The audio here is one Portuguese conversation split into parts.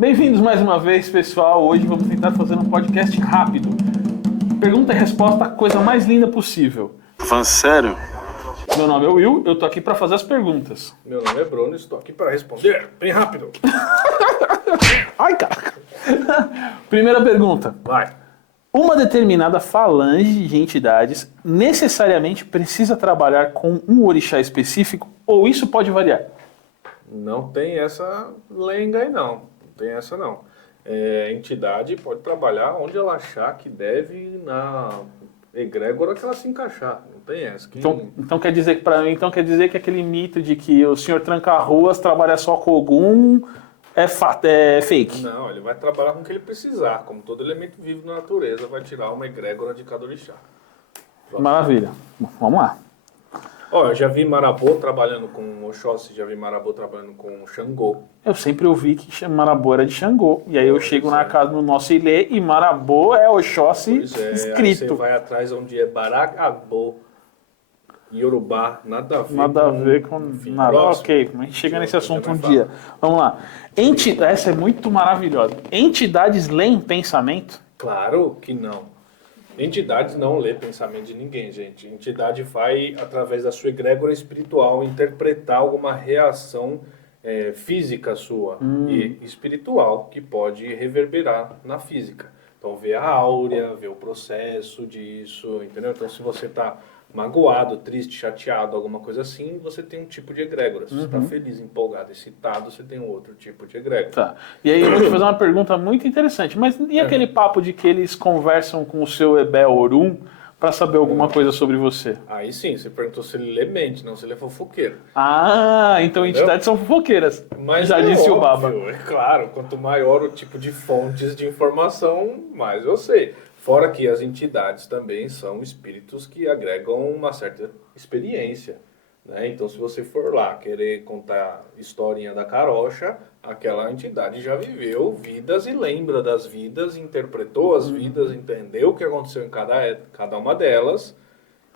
Bem-vindos mais uma vez, pessoal. Hoje vamos tentar fazer um podcast rápido. Pergunta e resposta, a coisa mais linda possível. Falando sério? Meu nome é Will, eu tô aqui para fazer as perguntas. Meu nome é Bruno, estou aqui para responder bem rápido. Ai, caraca. Primeira pergunta. Vai. Uma determinada falange de entidades necessariamente precisa trabalhar com um orixá específico ou isso pode variar? Não tem essa lenga aí não. Não tem essa não. A entidade pode trabalhar onde ela achar que deve na egrégora que ela se encaixar. Não tem essa. Então quer dizer que para mim, quer dizer que aquele mito de que o senhor Tranca-Ruas trabalha só com Ogum é fake. Não, ele vai trabalhar com o que ele precisar. Como todo elemento vivo na natureza, vai tirar uma egrégora de cada orixá. Pronto. Maravilha. Vamos lá. Ó, eu já vi Marabô trabalhando com Oxóssi, já vi Marabô trabalhando com Xangô. Eu sempre ouvi que Marabô era de Xangô. E aí eu chego na casa no nosso Ilê e Marabô é Oxóssi escrito. Aí você vai atrás onde é Baragabô, Yorubá, nada a ver Nada a ver com enfim, nada. próximo. Ok, a gente chega nesse assunto um vai dia. Vamos lá. Essa é muito maravilhosa. Entidades leem pensamento? Claro que não. Entidades não lê pensamento de ninguém, gente. Entidade vai, através da sua egrégora espiritual, interpretar alguma reação física sua e espiritual que pode reverberar na física. Então, vê a áurea, vê o processo disso, entendeu? Então, se você está magoado, triste, chateado, alguma coisa assim, você tem um tipo de egrégora. Se você está feliz, empolgado, excitado, você tem um outro tipo de egrégora. Tá. E aí eu vou te fazer uma pergunta muito interessante. Mas e aquele papo de que eles conversam com o seu Ebel Orum para saber alguma coisa sobre você? Aí sim, você perguntou se ele lê mente, não se ele é fofoqueiro. Ah, então entidades são fofoqueiras. Mas já disse óbvio, o Baba. É claro, quanto maior o tipo de fontes de informação, mais eu sei. Fora que as entidades também são espíritos que agregam uma certa experiência, né? Então, se você for lá querer contar historinha da carocha, aquela entidade já viveu vidas e lembra das vidas, interpretou as vidas, entendeu o que aconteceu em cada uma delas,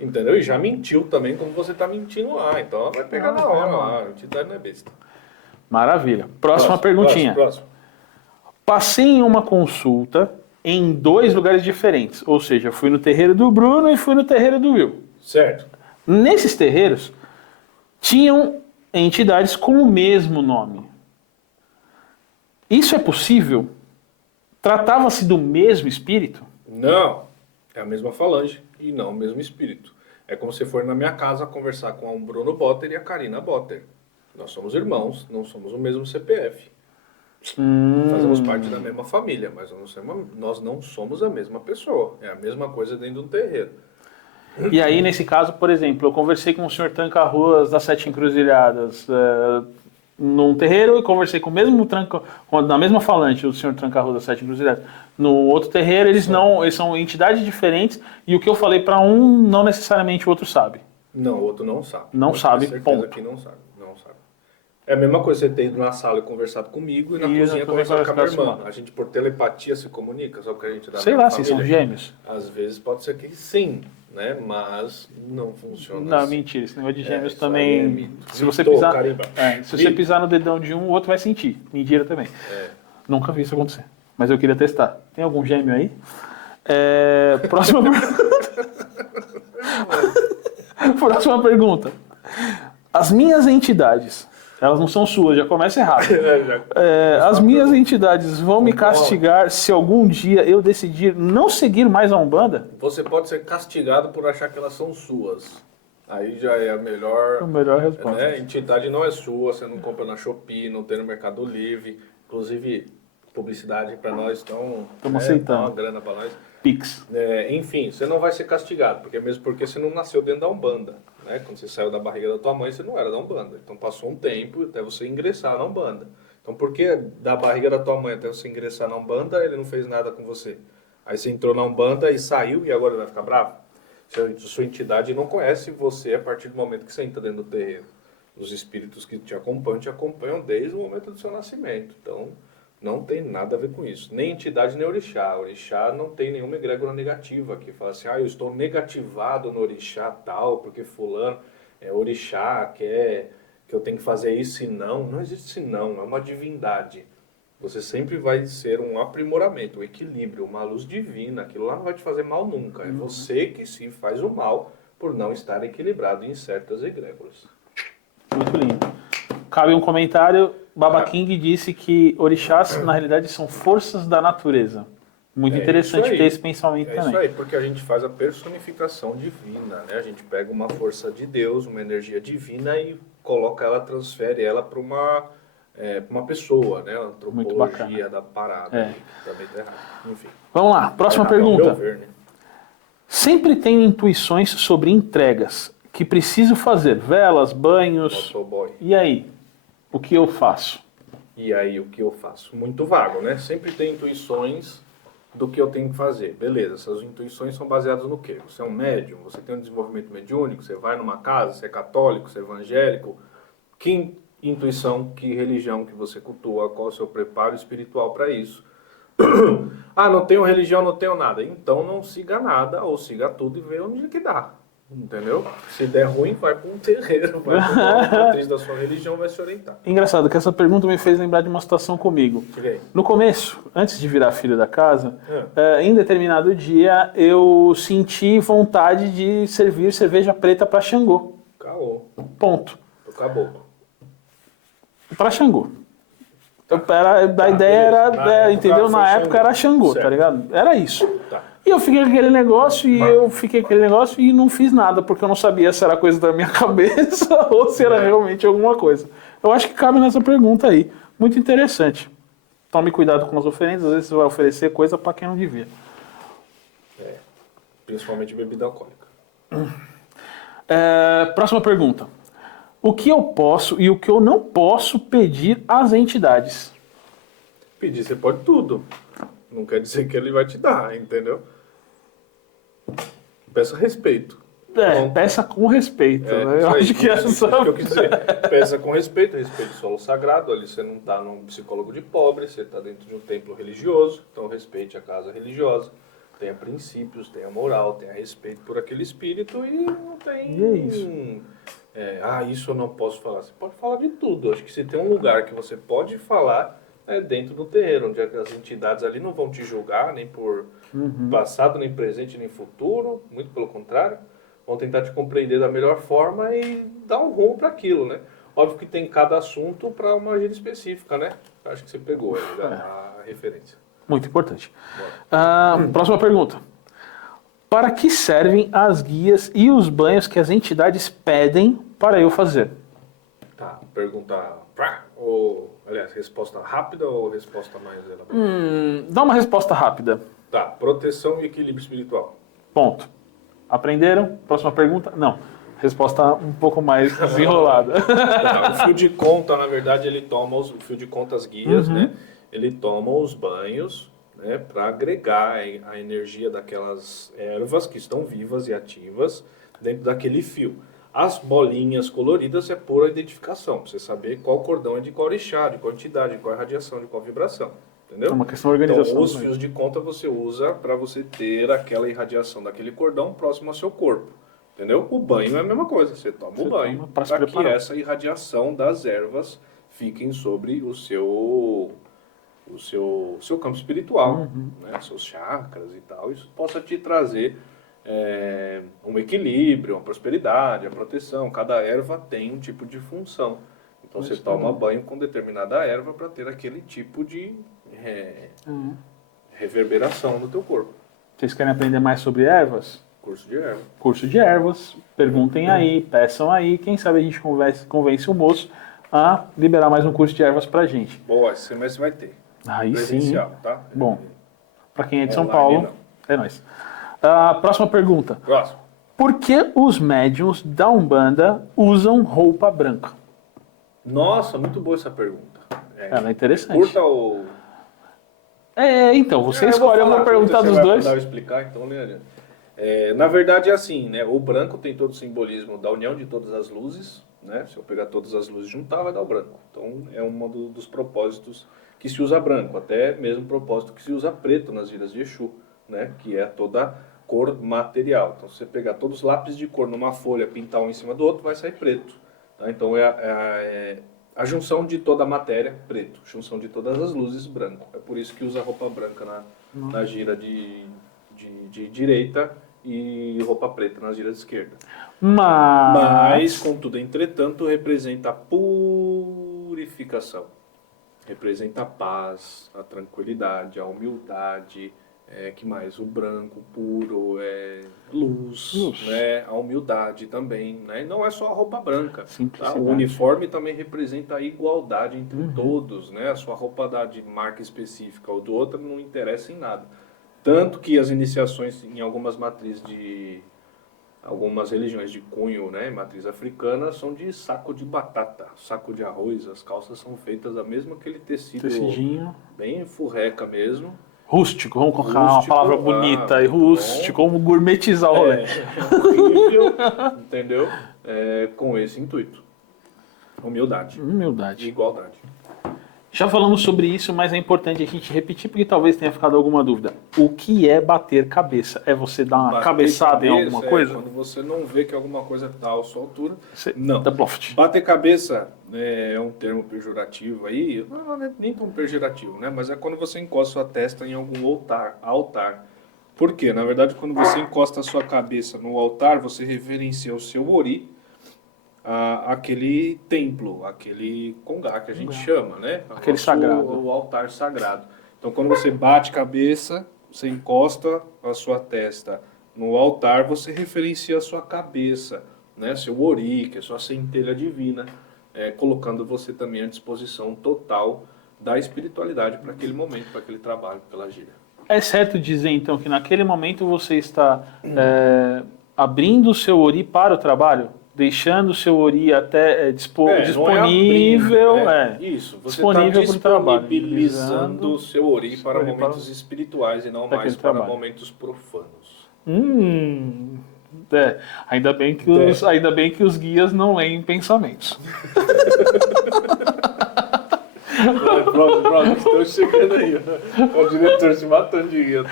entendeu? E já mentiu também como você está mentindo lá. Então, ela vai pegar na hora lá. A entidade não é besta. Maravilha. Próxima perguntinha. Próximo. Passei em uma consulta em 2 lugares diferentes. Ou seja, fui no terreiro do Bruno e fui no terreiro do Will. Certo. Nesses terreiros, tinham entidades com o mesmo nome. Isso é possível? Tratava-se do mesmo espírito? Não, é a mesma falange e não o mesmo espírito. É como se for na minha casa conversar com o Bruno Botter e a Karina Botter. Nós somos irmãos, não somos o mesmo CPF. Fazemos parte da mesma família, mas nós não somos a mesma pessoa. É a mesma coisa dentro de um terreiro. E aí, nesse caso, por exemplo, eu conversei com o senhor Tranca-Ruas das 7 Encruzilhadas num terreiro e conversei com o mesmo na mesma falange, o senhor Tranca-Ruas das 7 Encruzilhadas. No outro terreiro, eles são entidades diferentes e o que eu falei para um, não necessariamente o outro sabe. Não, o outro não sabe. Não Pode ter sabe, certeza ponto. que não sabe. É a mesma coisa você ter ido na sala e conversado comigo e na cozinha conversado com a minha irmã. A gente por telepatia se comunica, só porque a gente é da Sei mesma lá, família. se são gêmeos. Às vezes pode ser que sim, né? Mas não funciona Não, assim. mentira. Esse negócio de gêmeos isso também. aí é mito. Se você Mito, pisar, carimba. se você pisar no dedão de um, o outro vai sentir. Mentira também. Nunca vi isso acontecer. Mas eu queria testar. Tem algum gêmeo aí? Próxima pergunta. Próxima pergunta. As minhas entidades, elas não são suas, já começa errado. As minhas entidades vão me castigar se algum dia eu decidir não seguir mais a Umbanda? Você pode ser castigado por achar que elas são suas. Aí já é a melhor resposta. Né? A entidade não é sua, você não compra na Shopee, não tem no Mercado Livre. Inclusive, publicidade para nós estamos aceitando. Dá uma grana para nós. Pix. Enfim, você não vai ser castigado, mesmo porque você não nasceu dentro da Umbanda. Né? Quando você saiu da barriga da tua mãe, você não era da Umbanda. Então passou um tempo até você ingressar na Umbanda. Então por que da barriga da tua mãe até você ingressar na Umbanda, ele não fez nada com você? Aí você entrou na Umbanda e saiu e agora ele vai ficar bravo? Sua entidade não conhece você a partir do momento que você entra dentro do terreiro. Os espíritos que te acompanham desde o momento do seu nascimento. Então não tem nada a ver com isso. Nem entidade, nem orixá. Orixá não tem nenhuma egrégora negativa que fala assim, eu estou negativado no orixá tal, porque fulano orixá quer que eu tenho que fazer isso e não. Não existe se não, é uma divindade. Você sempre vai ser um aprimoramento, um equilíbrio, uma luz divina. Aquilo lá não vai te fazer mal nunca. É você que se faz o mal por não estar equilibrado em certas egrégoras. Muito lindo. Cabe um comentário. Baba King disse que orixás, na realidade, são forças da natureza. Muito interessante ter esse pensamento também. É isso aí, porque a gente faz a personificação divina, né? A gente pega uma força de Deus, uma energia divina e coloca ela, transfere ela para uma pessoa, né? A antropologia da parada. Também tá errado. Enfim. Vamos lá, próxima pergunta. Meu ver, né? Sempre tenho intuições sobre entregas que preciso fazer. Velas, banhos. Motoboy. E aí? O que eu faço? E aí, o que eu faço? Muito vago, né? Sempre tem intuições do que eu tenho que fazer. Beleza, essas intuições são baseadas no quê? Você é um médium, você tem um desenvolvimento mediúnico, você vai numa casa, você é católico, você é evangélico. Que intuição, que religião que você cultua, qual é o seu preparo espiritual para isso? Ah, não tenho religião, não tenho nada. Então não siga nada, ou siga tudo e vê onde que dá. Entendeu? Se der ruim, vai para um terreiro, vai para uma matriz da sua religião, vai se orientar. Engraçado que essa pergunta me fez lembrar de uma situação comigo. No começo, antes de virar filho da casa, em determinado dia eu senti vontade de servir cerveja preta para Xangô. Caô. Ponto. Do caboclo. Para Xangô. A ideia era, entendeu? Na época era Xangô, certo. Tá ligado? Era isso. Tá. E eu fiquei com aquele negócio e não fiz nada, porque eu não sabia se era coisa da minha cabeça ou se era realmente alguma coisa. Eu acho que cabe nessa pergunta aí. Muito interessante. Tome cuidado com as oferendas, às vezes você vai oferecer coisa para quem não devia. Principalmente bebida alcoólica. Próxima pergunta. O que eu posso e o que eu não posso pedir às entidades? Pedir você pode tudo. Não quer dizer que ele vai te dar, entendeu? Peça respeito. Peça com respeito. Né? Eu acho que isso que eu quis dizer. Peça com respeito, respeito ao solo sagrado. Ali você não está num psicólogo de pobre, você está dentro de um templo religioso, então respeite a casa religiosa. Tenha princípios, tenha moral, tenha respeito por aquele espírito e não tem... E é isso. Isso eu não posso falar. Você pode falar de tudo. Acho que se tem um lugar que você pode falar é dentro do terreiro, onde as entidades ali não vão te julgar, nem por passado, nem presente, nem futuro. Muito pelo contrário. Vão tentar te compreender da melhor forma e dar um rumo para aquilo, né? Óbvio que tem cada assunto para uma gíria específica, né? Acho que você pegou aí a referência. Muito importante. Próxima pergunta. Para que servem as guias e os banhos que as entidades pedem para eu fazer? Tá, pergunta... aliás, resposta rápida ou resposta mais elaborada? Dá uma resposta rápida. Tá, proteção e equilíbrio espiritual. Ponto. Aprenderam? Próxima pergunta? Não. Resposta um pouco mais desenrolada. O fio de conta, na verdade, ele toma o fio de conta, as guias, né? Ele toma os banhos, né, para agregar a energia daquelas ervas que estão vivas e ativas dentro daquele fio. As bolinhas coloridas é pura identificação, para você saber qual cordão é de qual orixá, de qual entidade, de qual radiação, de qual vibração. Entendeu? É uma questão de organização. Então, os fios de conta você usa para você ter aquela irradiação daquele cordão próximo ao seu corpo. Entendeu? O banho é a mesma coisa, você toma o banho para que essa irradiação das ervas fiquem sobre o seu campo espiritual, né? Seus chakras e tal. Isso possa te trazer um equilíbrio, uma prosperidade, a proteção. Cada erva tem um tipo de função. Então você toma banho com determinada erva para ter aquele tipo de reverberação no teu corpo. Vocês querem aprender mais sobre ervas? Curso de ervas. Curso de ervas. Perguntem aí, peçam aí. Quem sabe a gente convence o moço a liberar mais um curso de ervas pra gente. Boa, esse semestre vai ter. Aí presencial, sim. Tá? Bom, para quem é de São Online, Paulo, é nóis. Próxima pergunta. Próximo. Por que os médiuns da Umbanda usam roupa branca? Nossa, muito boa essa pergunta. Ela é interessante. Curta ou... então, você escolhe, eu vou perguntar dos dois. Eu explicar, então, né? Na verdade é assim, né? O branco tem todo o simbolismo da união de todas as luzes, né? Se eu pegar todas as luzes e juntar, vai dar o branco. Então, é um dos propósitos que se usa branco, até mesmo o propósito que se usa preto nas vidas de Exu, né? Que é toda cor material. Então, se você pegar todos os lápis de cor numa folha, pintar um em cima do outro, vai sair preto. Tá? Então, A junção de toda a matéria, preto. Junção de todas as luzes, branco. É por isso que usa roupa branca na gira de direita e roupa preta na gira de esquerda. Mas, contudo, entretanto, representa a purificação. Representa a paz, a tranquilidade, a humildade, que mais? O branco puro, luz. Né? A humildade também. Né? E não é só a roupa branca. Tá? O uniforme também representa a igualdade entre todos. Né? A sua roupa de marca específica ou do outro não interessa em nada. Tanto que as iniciações em algumas matrizes algumas religiões de cunho, né, matriz africana, são de saco de batata, saco de arroz. As calças são feitas da mesma aquele tecidinho, bem furreca mesmo. Rústico, vamos colocar uma palavra bonita e rústico, vamos gourmetizar o rolê. Horrível, entendeu? Com esse intuito. Humildade. E igualdade. Já falamos sobre isso, mas é importante a gente repetir, porque talvez tenha ficado alguma dúvida. O que é bater cabeça? É você dar uma cabeçada em alguma coisa? Quando você não vê que alguma coisa está à sua altura. Não. Bater cabeça é um termo pejorativo aí, não é nem tão pejorativo, né? Mas é quando você encosta sua testa em algum altar. Por quê? Na verdade, quando você encosta a sua cabeça no altar, você reverencia o seu ori, aquele templo, aquele congá que a gente chama, né? Aquele sagrado. O altar sagrado. Então, quando você bate cabeça, você encosta a sua testa no altar, você referencia a sua cabeça, né? Seu ori, que é sua centelha divina, colocando você também à disposição total da espiritualidade para aquele momento, para aquele trabalho, pela gira. É certo dizer, então, que naquele momento você está abrindo o seu ori para o trabalho? Deixando o seu ori até disponível, isso, você disponível está disponibilizando o seu ori para momentos espirituais e não mais para momentos profanos. Ainda bem que os guias não leem pensamentos. Pronto, estou chegando aí. O diretor se matando de rir.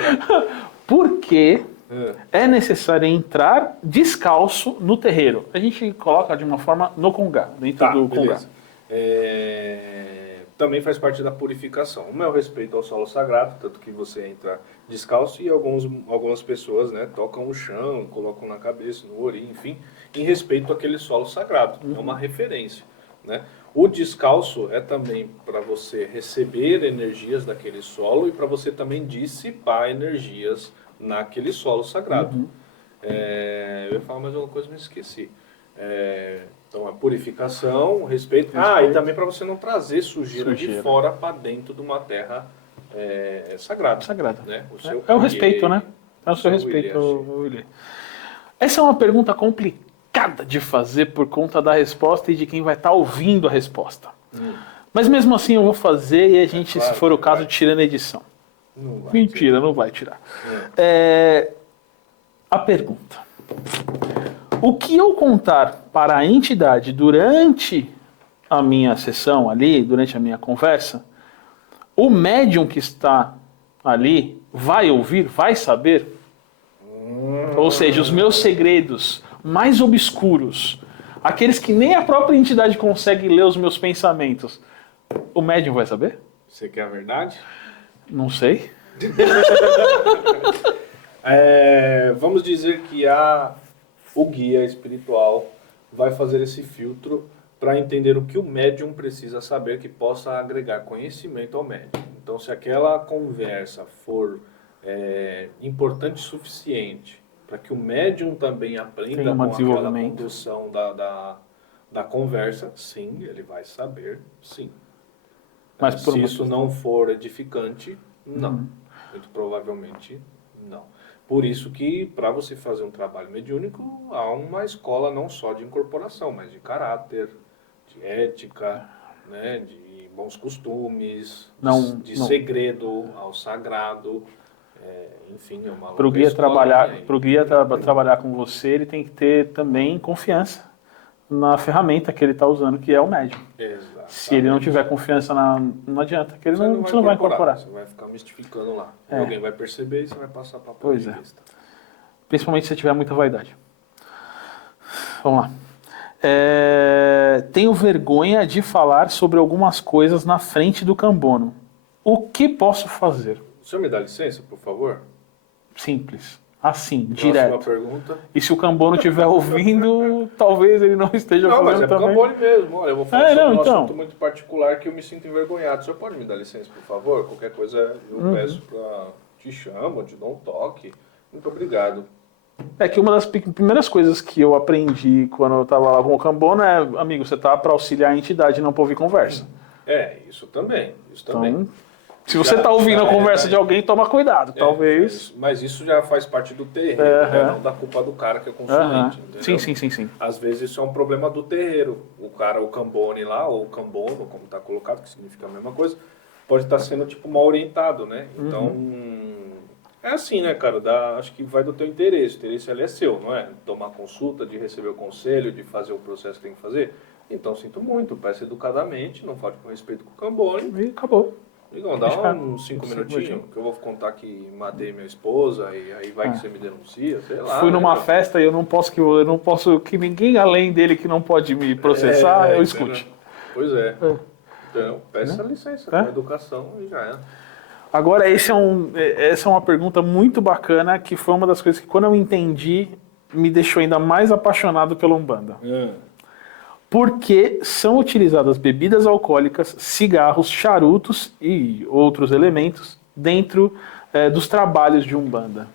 Por quê? É necessário entrar descalço no terreiro. A gente coloca de uma forma no congá, dentro do congá. Também faz parte da purificação. O meu respeito ao solo sagrado, tanto que você entra descalço e algumas pessoas, né, tocam o chão, colocam na cabeça, no ori, enfim, em respeito àquele solo sagrado. É uma referência, né? O descalço é também para você receber energias daquele solo e para você também dissipar energias naquele solo sagrado. Eu ia falar mais alguma coisa, mas esqueci. Então, a purificação, o respeito. E também para você não trazer sujeira de fora para dentro de uma terra sagrada. Né? O respeito, né? É o seu respeito, William. Essa é uma pergunta complicada de fazer por conta da resposta e de quem vai estar ouvindo a resposta. Mas mesmo assim eu vou fazer e a gente, se for o caso, tira na edição. Mentira, não vai tirar. A pergunta. O que eu contar para a entidade durante a minha sessão ali, durante a minha conversa, o médium que está ali vai ouvir, vai saber? Ou seja, os meus segredos mais obscuros, aqueles que nem a própria entidade consegue ler os meus pensamentos, o médium vai saber? Você quer a verdade? Não sei. Vamos dizer que o guia espiritual vai fazer esse filtro para entender o que o médium precisa saber que possa agregar conhecimento ao médium. Então, se aquela conversa for importante o suficiente para que o médium também aprenda com aquela condução da conversa, sim, ele vai saber, sim. Mas se isso não for edificante, não. Muito provavelmente, não. Por isso que, para você fazer um trabalho mediúnico, há uma escola não só de incorporação, mas de caráter, de ética, né, de bons costumes, de segredo ao sagrado, enfim, é uma longa Para o guia trabalhar com você, ele tem que ter também confiança na ferramenta que ele está usando, que é o médium. Exatamente. Se ele não tiver confiança, não adianta, que você não vai incorporar. Você vai ficar mistificando lá. Alguém vai perceber e você vai passar para a Pois é. Principalmente se tiver muita vaidade. Vamos lá. Tenho vergonha de falar sobre algumas coisas na frente do Cambono. O que posso fazer? O senhor me dá licença, por favor? Simples. Assim, Próxima direto. pergunta. E se o Cambono estiver ouvindo, talvez ele não esteja Não, mas fazendo é pro também. Cambone mesmo. Olha, eu vou falar sobre um então. assunto muito particular que eu me sinto envergonhado. O senhor pode me dar licença, por favor? Qualquer coisa eu peço pra... Te chamo, te dou um toque. Muito obrigado. É que uma das primeiras coisas que eu aprendi quando eu estava lá com o Cambono é, amigo, você tá para auxiliar a entidade, não para ouvir conversa. Isso também. Isso também. Então, se você está ouvindo a conversa de alguém, toma cuidado, talvez. Mas isso já faz parte do terreiro, né? Não da culpa do cara que é consulente. Entendeu? Sim. Às vezes isso é um problema do terreiro. O cara, o Cambone lá, ou o Cambono, como está colocado, que significa a mesma coisa, pode estar sendo tipo mal orientado, né? Então, é assim, né, cara? Acho que vai do teu interesse. O interesse ali é seu, não é? Tomar consulta, de receber o conselho, de fazer o processo que tem que fazer. Então, sinto muito, peço educadamente, não fale com respeito com o Cambone. E acabou. Digam, dá uns 5 minutinhos, que eu vou contar que matei minha esposa e aí vai que você me denuncia, sei lá. Fui numa festa e eu não posso que ninguém além dele que não pode me processar, eu escute. Pois é. Então, peça licença com educação e já é. Agora, essa é uma pergunta muito bacana, que foi uma das coisas que quando eu entendi, me deixou ainda mais apaixonado pela Umbanda. Por que são utilizadas bebidas alcoólicas, cigarros, charutos e outros elementos dentro dos trabalhos de Umbanda?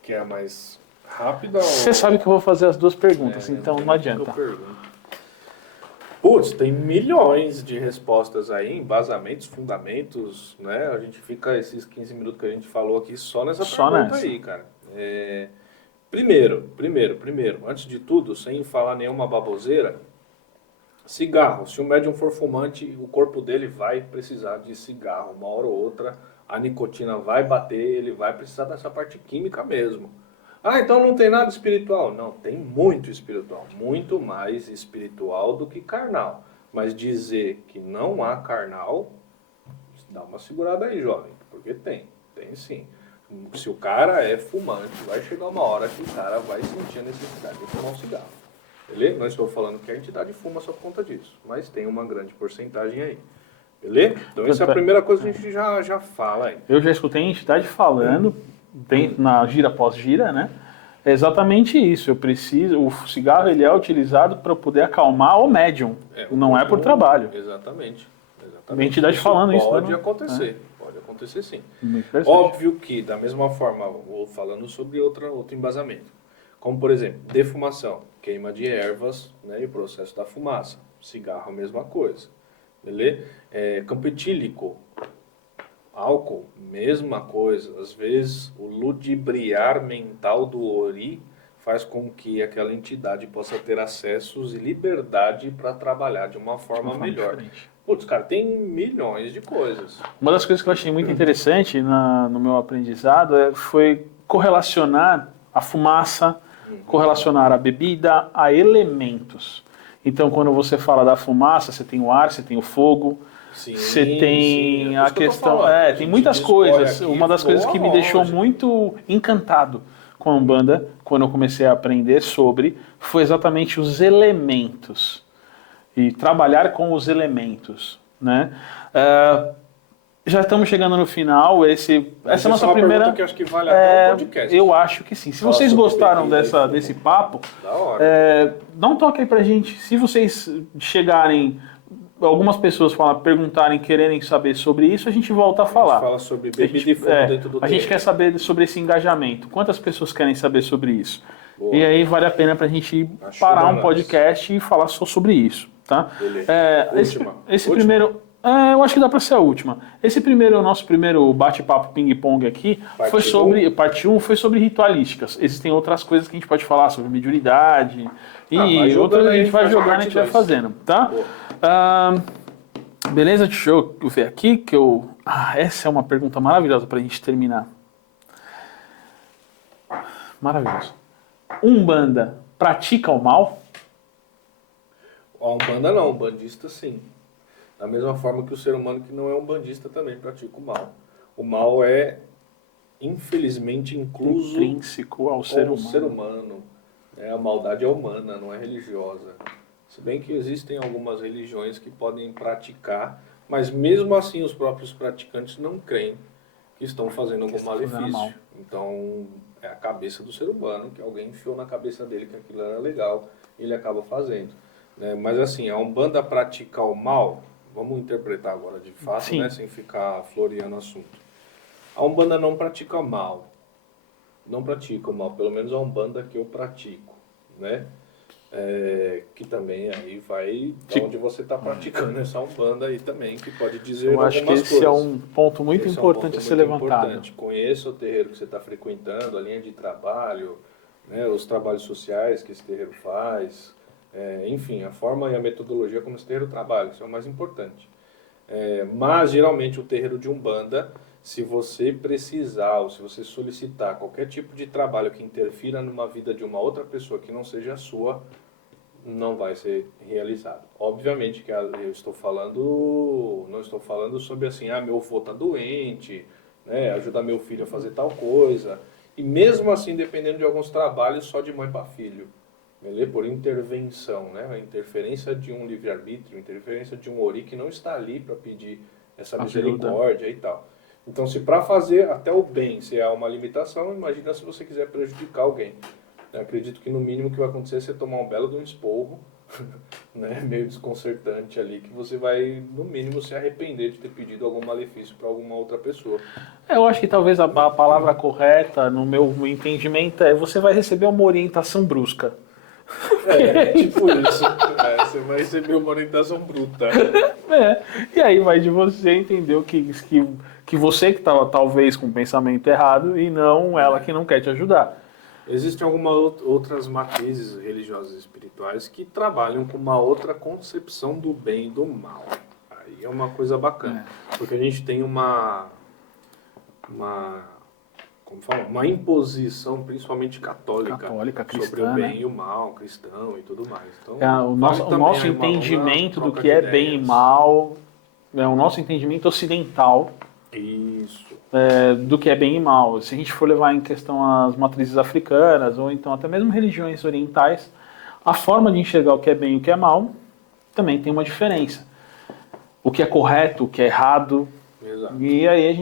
Que é a mais rápida ou... Você sabe que eu vou fazer as duas perguntas, então não adianta. Putz, tem milhões de respostas aí, embasamentos, fundamentos, né? A gente fica esses 15 minutos que a gente falou aqui só nessa pergunta aí, cara. Primeiro, antes de tudo, sem falar nenhuma baboseira, cigarro. Se o médium for fumante, o corpo dele vai precisar de cigarro. Uma hora ou outra, a nicotina vai bater, ele vai precisar dessa parte química mesmo. Então não tem nada espiritual? Não, tem muito espiritual. Muito mais espiritual do que carnal. Mas dizer que não há carnal, dá uma segurada aí, jovem. Porque tem sim. Se o cara é fumante, vai chegar uma hora que o cara vai sentir a necessidade de fumar um cigarro. Beleza? Não estou falando que a entidade fuma só por conta disso, mas tem uma grande porcentagem aí. Beleza? Então essa é a primeira coisa que a gente já fala aí. Eu já escutei a entidade falando, na gira após gira, né? É exatamente isso. O cigarro ele é utilizado para poder acalmar o médium, não é por trabalho. Exatamente. A entidade isso falando isso. Pode acontecer. Pode acontecer sim. Óbvio que, da mesma forma, vou falando sobre outro embasamento. Como, por exemplo, defumação, queima de ervas, né, e o processo da fumaça. Cigarro, a mesma coisa. Beleza? Campo etílico, álcool, mesma coisa. Às vezes, o ludibriar mental do ori faz com que aquela entidade possa ter acessos e liberdade para trabalhar de uma forma melhor. Putz, cara, tem milhões de coisas. Uma das coisas que eu achei muito interessante no meu aprendizado foi correlacionar a fumaça, correlacionar a bebida a elementos. Então, quando você fala da fumaça, você tem o ar, você tem o fogo, você tem a questão... tem muitas coisas. Uma das coisas que me deixou muito encantado com a Umbanda, quando eu comecei a aprender sobre, foi exatamente os elementos. E trabalhar com os elementos, né? Já estamos chegando no final. Essa é a nossa primeira. Que acho que vale até um podcast. Eu acho que sim. Se vocês gostaram desse papo, dá um toque aí pra gente. Se vocês chegarem, algumas pessoas perguntarem, quererem saber sobre isso, a gente volta a falar. A gente fala sobre bebida e fogo dentro do A gente quer saber sobre esse engajamento. Quantas pessoas querem saber sobre isso? Boa. E aí vale a pena pra gente parar um podcast e falar só sobre isso. Tá? Esse primeiro... eu acho que dá para ser a última. Nosso primeiro bate-papo ping-pong aqui, parte 1 foi sobre ritualísticas. Existem outras coisas que a gente pode falar sobre mediunidade e outras a gente vai jogando e a gente vai fazendo, tá? Beleza? Deixa eu ver aqui que essa é uma pergunta maravilhosa para a gente terminar. Maravilhoso. Umbanda pratica o mal? A Umbanda não, o bandista sim. Da mesma forma que o ser humano que não é um bandista também pratica o mal. O mal é, infelizmente, intrínseco ao ser humano. A maldade é humana, não é religiosa. Se bem que existem algumas religiões que podem praticar, mas mesmo assim os próprios praticantes não creem que estão fazendo algum malefício. Então, é a cabeça do ser humano, que alguém enfiou na cabeça dele que aquilo era legal e ele acaba fazendo. Né? Mas assim, a Umbanda pratica o mal, vamos interpretar agora de fato, né? Sem ficar floreando o assunto. A Umbanda não pratica mal. Não pratica o mal, pelo menos a Umbanda que eu pratico, né? Que também aí vai de onde você está praticando essa Umbanda aí também, que pode dizer algumas coisas. Eu acho que esse é um ponto muito importante a ser levantado. Conheça o terreiro que você está frequentando, a linha de trabalho, né, os trabalhos sociais que esse terreiro faz, enfim, a forma e a metodologia como esse terreiro trabalha, isso é o mais importante. Mas, geralmente, o terreiro de Umbanda, se você precisar ou se você solicitar qualquer tipo de trabalho que interfira numa vida de uma outra pessoa que não seja a sua, não vai ser realizado. Obviamente que eu estou falando, não estou falando sobre assim, meu avô está doente, né, ajudar meu filho a fazer tal coisa. E mesmo assim, dependendo de alguns trabalhos, só de mãe para filho. Beleza? Por intervenção, né? A interferência de um livre-arbítrio, interferência de um ori que não está ali para pedir essa misericórdia e tal. Então, se para fazer até o bem se há uma limitação, imagina se você quiser prejudicar alguém. Eu acredito que no mínimo o que vai acontecer é você tomar um belo de um esporro, né, meio desconcertante ali, que você vai, no mínimo, se arrepender de ter pedido algum malefício para alguma outra pessoa. Eu acho que talvez a palavra correta, no meu entendimento, é você vai receber uma orientação brusca. Tipo isso. Você vai receber uma orientação bruta. E aí vai de você entender o que você que estava talvez com o pensamento errado e não ela que não quer te ajudar. Existem algumas outras matrizes religiosas e espirituais que trabalham com uma outra concepção do bem e do mal. Aí é uma coisa bacana. Porque a gente tem uma imposição, principalmente católica cristã, sobre o bem e o mal, cristão e tudo mais. Então, o nosso entendimento do que é bem e mal, o nosso entendimento ocidental. Isso. Do que é bem e mal. Se a gente for levar em questão as matrizes africanas, ou então até mesmo religiões orientais, a forma de enxergar o que é bem e o que é mal também tem uma diferença. O que é correto, o que é errado. Exato. E aí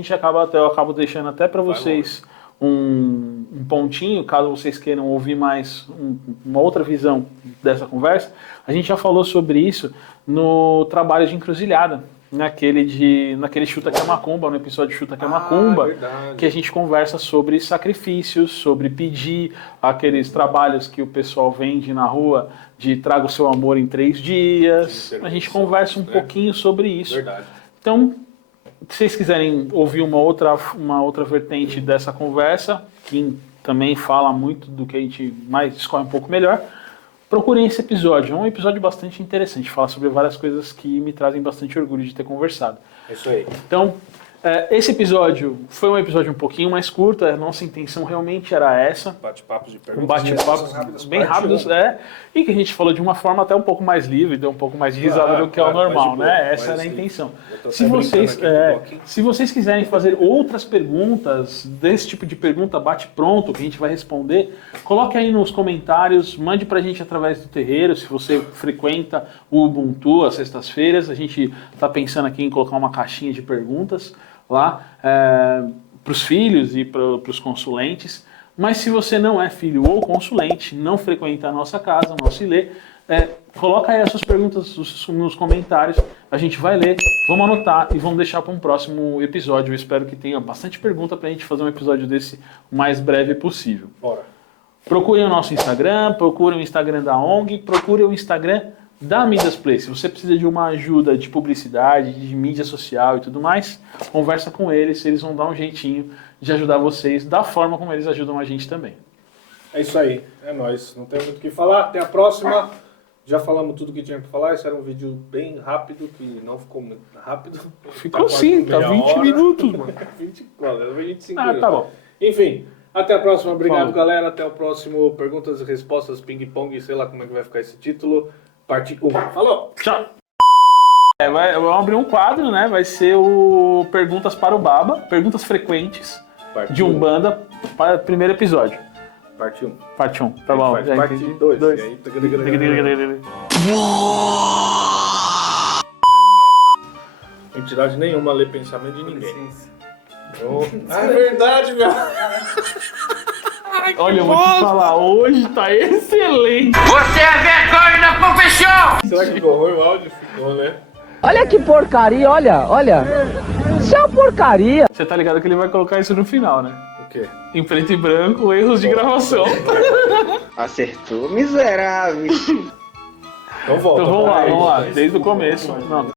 eu acabo deixando até para vocês um pontinho, caso vocês queiram ouvir mais uma outra visão dessa conversa. A gente já falou sobre isso no trabalho de encruzilhada. Naquele Chuta Que é Macumba, no episódio Chuta Que é Macumba, que a gente conversa sobre sacrifícios, sobre pedir aqueles trabalhos que o pessoal vende na rua de traga o seu amor em 3 dias. A gente conversa um pouquinho sobre isso. Verdade. Então, se vocês quiserem ouvir uma outra vertente dessa conversa, que também fala muito do que a gente mais discorre um pouco melhor, procurem esse episódio. É um episódio bastante interessante. Fala sobre várias coisas que me trazem bastante orgulho de ter conversado. É isso aí. Então, esse episódio foi um episódio um pouquinho mais curto. A nossa intenção realmente era essa. Bate-papos de perguntas. Um bate-papo bem rápidos. E que a gente falou de uma forma até um pouco mais livre, deu um pouco mais de risada do que é o normal, né? Essa era a intenção. Se vocês quiserem fazer outras perguntas, desse tipo de pergunta bate-pronto, que a gente vai responder, coloque aí nos comentários, mande pra gente através do terreiro, se você frequenta o Ubuntu às sextas-feiras. A gente tá pensando aqui em colocar uma caixinha de perguntas lá para os filhos e para os consulentes. Mas se você não é filho ou consulente, não frequenta a nossa casa, o nosso ILE, coloca aí as suas perguntas nos comentários, a gente vai ler, vamos anotar e vamos deixar para um próximo episódio. Eu espero que tenha bastante pergunta para a gente fazer um episódio desse o mais breve possível. Bora. Procurem o nosso Instagram, procurem o Instagram da ONG, procurem o Instagram da Midas Play. Se você precisa de uma ajuda de publicidade, de mídia social e tudo mais, conversa com eles vão dar um jeitinho de ajudar vocês da forma como eles ajudam a gente também. É isso aí, é nóis. Não tem muito o que falar. Até a próxima. Já falamos tudo que tinha para falar. Esse era um vídeo bem rápido, que não ficou muito rápido. Ficou sim, tá 20 minutos, mano. 25 minutos. Tá bom. Enfim, até a próxima. Obrigado, galera. Até o próximo Perguntas e Respostas Ping-Pong. Sei lá como é que vai ficar esse título. Parte 1. Falou! Tchau! Vamos abrir um quadro, né? Vai ser o Perguntas para o Baba. Perguntas frequentes de Umbanda para o primeiro episódio. Parte 1. Parte 1, tá bom. Já Parte entendi. 2. Dois. E aí... Entidade nenhuma lê pensamento de ninguém. É verdade, meu. Olha, eu vou te falar, hoje tá excelente. Você é vergonha da profissão! Será que ficou ruim o áudio? Ficou, né? Olha que porcaria, olha. Isso é uma porcaria. Você tá ligado que ele vai colocar isso no final, né? O quê? Em preto e branco, erros de gravação. Acertou, miserável. Então volta. Então vamos lá, desde o começo. Não.